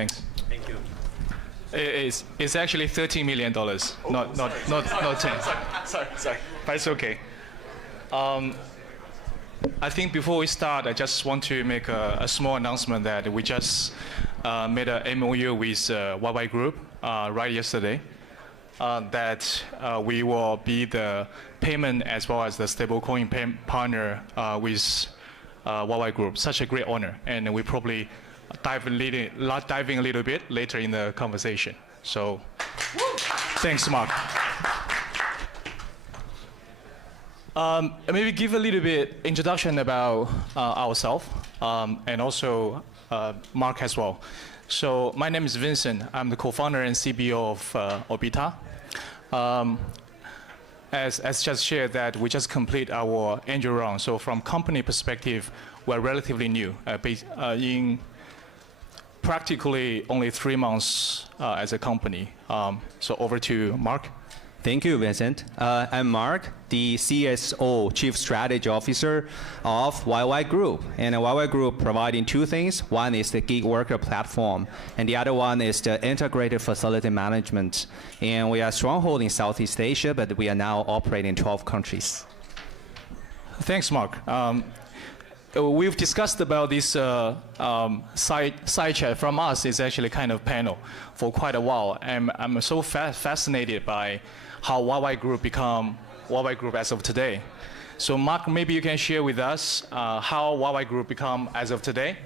Thanks. Thank you. It's actually $13 million, not 10. Sorry. But it's okay. I think before we start, I just want to make a small announcement that we just made an MOU with YY Group right yesterday. That we will be the payment as well as the stablecoin partner with YY Group. Such a great honor, and we probably diving a little bit later in the conversation. So, thanks, Mark. Maybe give a little bit introduction about ourselves, and also Mark as well. So my name is Vincent. I'm the co-founder and CBO of Obita. As just shared that we just complete our angel round. So from company perspective, we're relatively new, in practically only 3 months as a company. So over to Mark. Thank you, Vincent. I'm Mark, the CSO, Chief Strategy Officer of YY Group. And YY Group providing two things. One is the gig worker platform, and the other one is the integrated facility management. And we are stronghold in Southeast Asia, but we are now operating in 12 countries. Thanks, Mark. We've discussed about this side chat from us. It's actually kind of panel for quite a while. And I'm so fascinated by how YY Group become YY Group as of today. So Mark, maybe you can share with us how YY Group become as of today.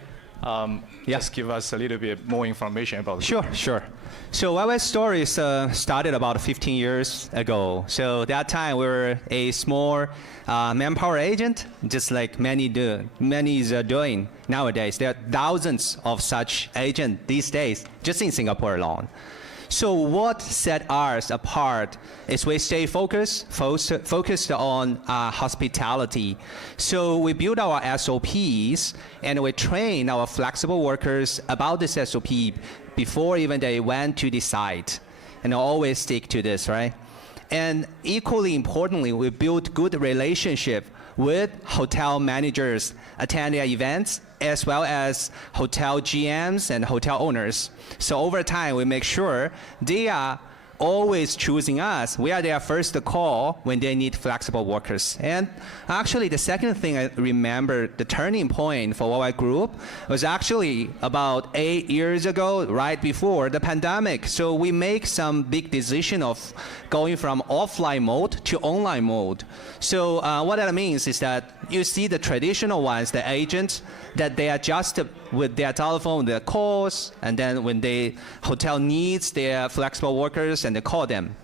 Just give us a little bit more information about it. Sure. So YY's story started about 15 years ago. So that time we were a small manpower agent, just like many is doing nowadays. There are thousands of such agents these days, just in Singapore alone. So what set ours apart is we stay focused on hospitality. So we build our SOPs and we train our flexible workers about this SOP before even they went to the site, and always stick to this, right? And equally importantly, we build good relationship with hotel managers, attend their events, as well as hotel GMs and hotel owners. So over time, we make sure they are always choosing us. We are their first call when they need flexible workers. And actually, the second thing I remember, the turning point for YY Group was actually about 8 years ago, right before the pandemic. So we make some big decision of going from offline mode to online mode. So what that means is that you see the traditional ones, the agents, that they adjust with their telephone, their calls, and then when the hotel needs their flexible workers, and they call them.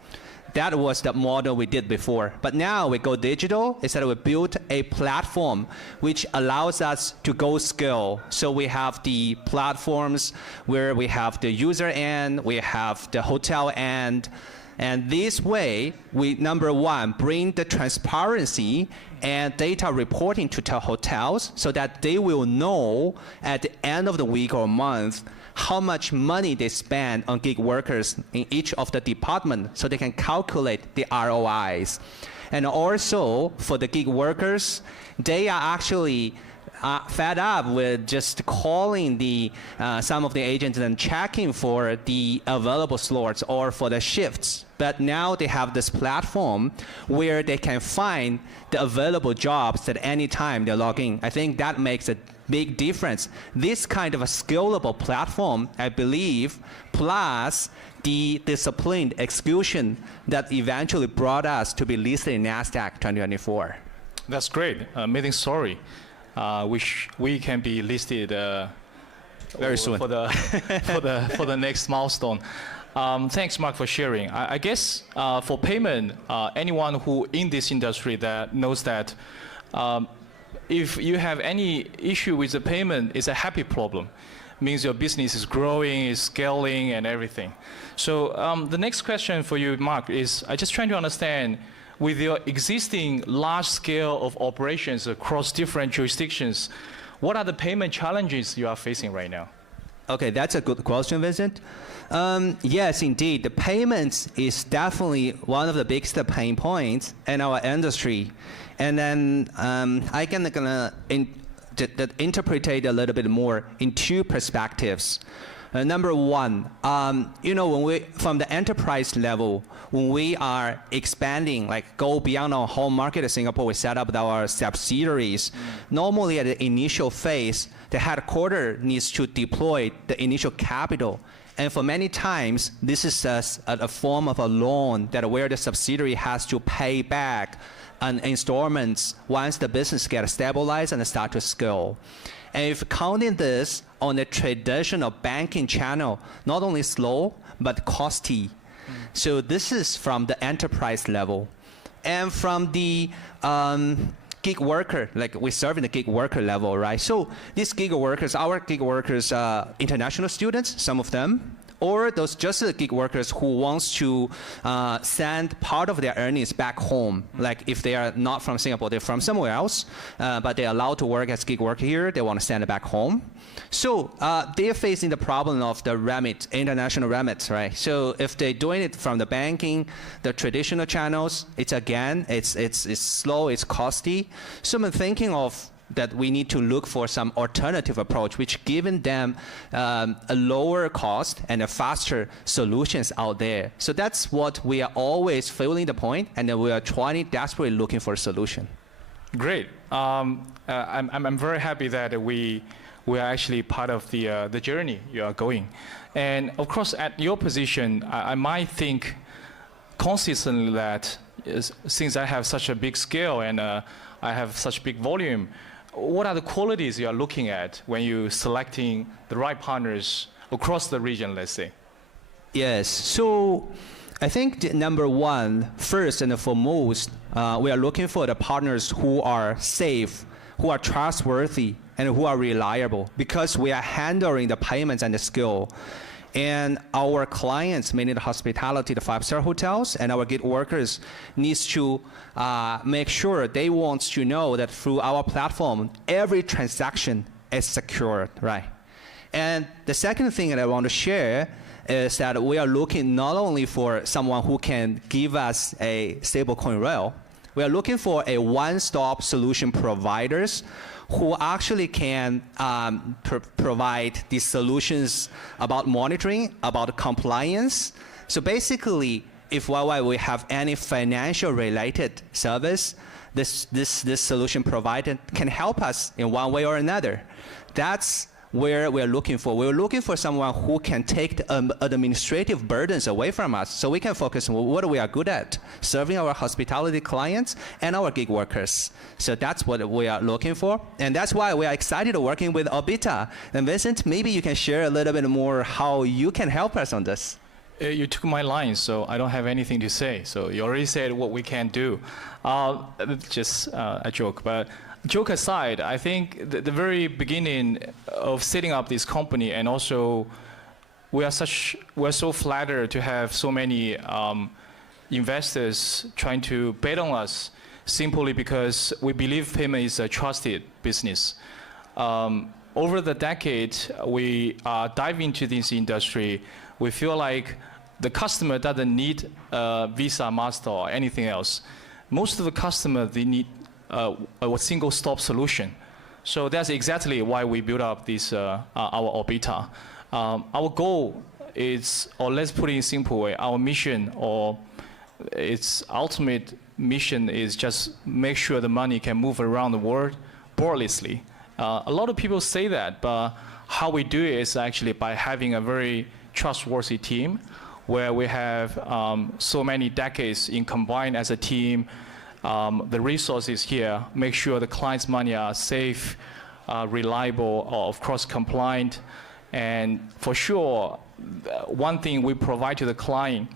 That was the model we did before. But now we go digital, instead we built a platform which allows us to go scale. So we have the platforms where we have the user end, we have the hotel end, and this way, we, number one, bring the transparency and data reporting to the hotels so that they will know at the end of the week or month how much money they spend on gig workers in each of the departments, so they can calculate the ROIs. And also, for the gig workers, they are actually fed up with just calling some of the agents and checking for the available slots or for the shifts. But now they have this platform where they can find the available jobs at any time they log in. I think that makes a big difference. This kind of a scalable platform, I believe, plus the disciplined execution that eventually brought us to be listed in NASDAQ 2024. That's great. Amazing story. Which we can be listed very soon for the next milestone. Thanks, Mark, for sharing. I guess for payment, anyone who in this industry that knows that if you have any issue with the payment, it's a happy problem. Means your business is growing, is scaling, and everything. So the next question for you, Mark, is I just trying to understand, with your existing large scale of operations across different jurisdictions, what are the payment challenges you are facing right now? Okay, that's a good question, Vincent. Yes, indeed. The payments is definitely one of the biggest pain points in our industry. And then I can interpret it a little bit more in two perspectives. Number one, when we, from the enterprise level, when we are expanding, like go beyond our home market in Singapore, we set up our subsidiaries. Normally at the initial phase, the headquarter needs to deploy the initial capital. And for many times, this is a form of a loan that where the subsidiary has to pay back on installments once the business gets stabilized and start to scale. And if counting this on the traditional banking channel, not only slow, but costly. So this is from the enterprise level. And from the gig worker, like we serve in the gig worker level, right? So these gig workers, our gig workers, international students, some of them, or those just the gig workers who wants to send part of their earnings back home. Like if they are not from Singapore, they're from somewhere else, but they're allowed to work as gig worker here, they want to send it back home. So they're facing the problem of the remit, international remits, right? So if they're doing it from the banking, the traditional channels, it's slow, it's costly. So I'm thinking of that we need to look for some alternative approach, which given them a lower cost and a faster solutions out there. So that's what we are always feeling the point, and then we are trying desperately looking for a solution. Great. I'm very happy that we are actually part of the journey you are going. And of course, at your position, I might think consistently that since I have such a big scale and I have such big volume, what are the qualities you are looking at when you're selecting the right partners across the region, let's say? Yes, so I think number one, first and foremost, we are looking for the partners who are safe, who are trustworthy, and who are reliable, because we are handling the payments and the skill. And our clients, mainly the hospitality, the five-star hotels, and our gig workers needs to make sure they want to know that through our platform, every transaction is secured, right? And the second thing that I want to share is that we are looking not only for someone who can give us a stablecoin rail, we are looking for a one-stop solution providers who actually can provide these solutions about monitoring, about compliance. So basically, if while we have any financial related service, this solution provider can help us in one way or another. That's where we're looking for. We're looking for someone who can take the administrative burdens away from us so we can focus on what we are good at, serving our hospitality clients and our gig workers. So that's what we are looking for. And that's why we are excited working with Obita. And Vincent, maybe you can share a little bit more how you can help us on this. You took my line, so I don't have anything to say. So you already said what we can do. Just a joke, but joke aside, I think the very beginning of setting up this company, and also we're so flattered to have so many investors trying to bet on us, simply because we believe payment is a trusted business. Over the decade, we dive into this industry. We feel like the customer doesn't need a Visa, Master, or anything else. Most of the customers, they need a single stop solution. So that's exactly why we built up this our Obita. Our goal is, or let's put it in a simple way, our mission or its ultimate mission is just make sure the money can move around the world borderlessly. A lot of people say that, but how we do it is actually by having a very trustworthy team where we have so many decades in combined as a team. The resources here make sure the client's money are safe, reliable, of course compliant. And for sure, one thing we provide to the client,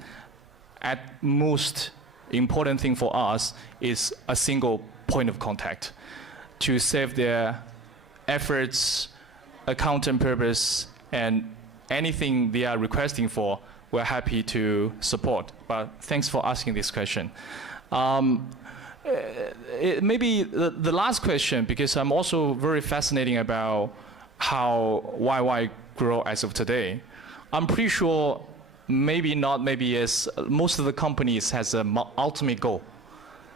at most important thing for us, is a single point of contact to save their efforts, accounting purpose, and anything they are requesting for, we're happy to support. But thanks for asking this question. Maybe the last question, because I'm also very fascinating about how YY grow as of today. I'm pretty sure maybe not, maybe yes, most of the companies has an ultimate goal.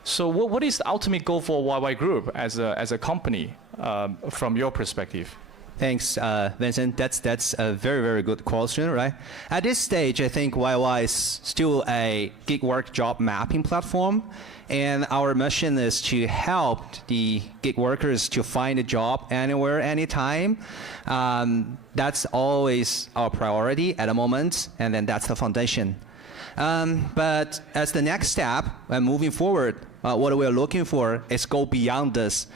So what is the ultimate goal for YY Group as a company from your perspective? Thanks, Vincent. That's a very, very good question, right? At this stage, I think YY is still a gig work job mapping platform, and our mission is to help the gig workers to find a job anywhere, anytime. That's always our priority at the moment, and then that's the foundation. But as the next step, moving forward, what we're looking for is go beyond this.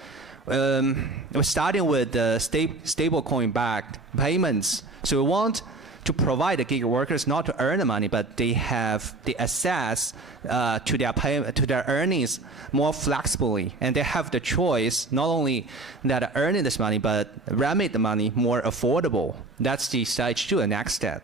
We're starting with the stablecoin-backed payments. So we want to provide the gig workers not to earn the money, but they have the access to their earnings more flexibly, and they have the choice not only that earning this money, but remit the money more affordable. That's the stage 2, the next step.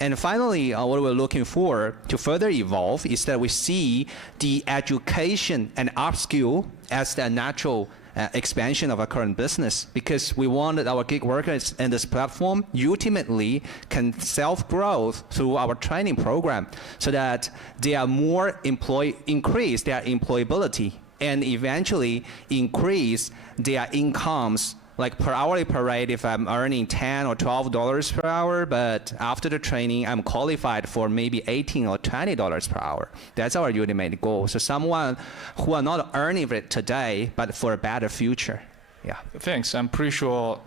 And finally, what we're looking for to further evolve is that we see the education and upskill as the natural expansion of our current business, because we want that our gig workers in this platform ultimately can self-grow through our training program so that they are more increase their employability and eventually increase their incomes. Like per hourly per rate, if I'm earning $10 or $12 per hour, but after the training, I'm qualified for maybe $18 or $20 per hour. That's our ultimate goal. So someone who are not earning it today, but for a better future. Yeah. Thanks. I'm pretty sure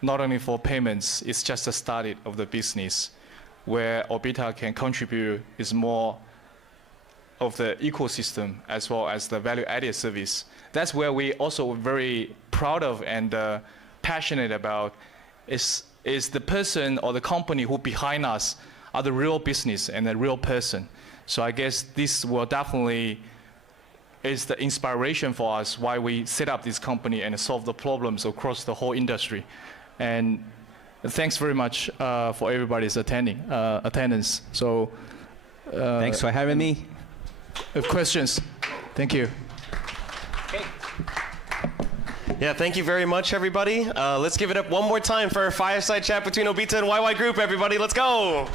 not only for payments, it's just the start of the business where Obita can contribute is more of the ecosystem as well as the value-added service. That's where we also very proud of and passionate about is the person or the company who behind us are the real business and the real person. So I guess this will definitely is the inspiration for us why we set up this company and solve the problems across the whole industry. And thanks very much for everybody's attendance. So thanks for having me. Questions? Thank you. Yeah, thank you very much, everybody. Let's give it up one more time for a fireside chat between Obita and YY Group, everybody. Let's go.